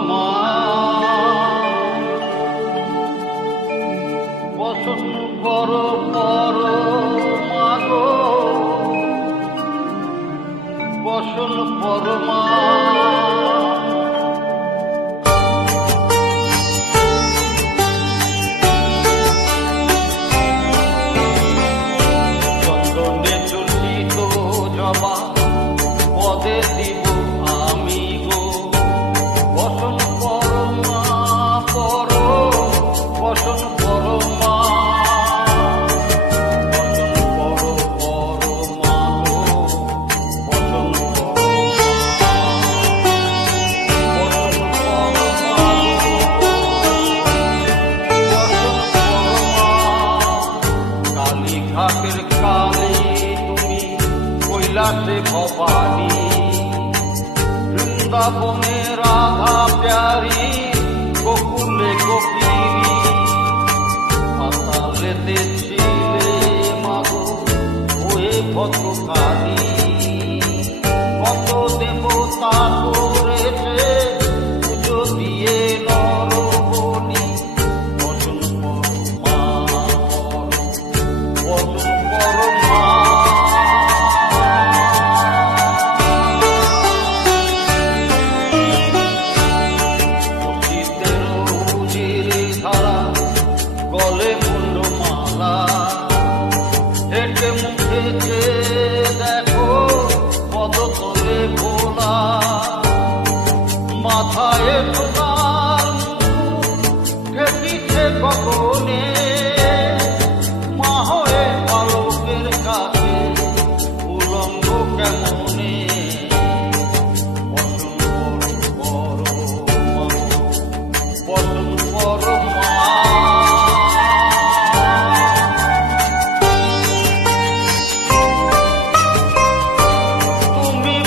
মা বসন পর পর মাগো বসন পর মা পদে দিব আমি গো বসন পর মা পর বসন পর মা বসন পর পর মা গো বসন পর বসন পর মা বসন পর মা কালী ঘাটের কালী তুমি কৈলাসে ভবানী বৃন্দাবনে রাধা প্যারি গোকুলে গোপিনী পাতালেতে ছিলে মাগো ওয়ে ভদ্রকালী কত দেবতা করেছে পুজো দিয়ে নরবনি বসন পর মা বসন পর মা গলে মুন্ডমালা হেঁটে মুখেছে দেখো পদতলে ভোলা মাথায় ঢোকার ঠেকিছে গগনে মা হয়ে বালকের কাছে উলঙ্গ কেমনে বসন পর মা বসন পর মা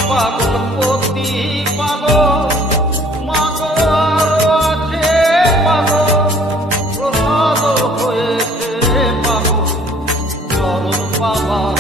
পাগলপতি পাগল মাগো আরো আছে পাগল প্রসাদ হয়েছে পাগল চরণ বাবা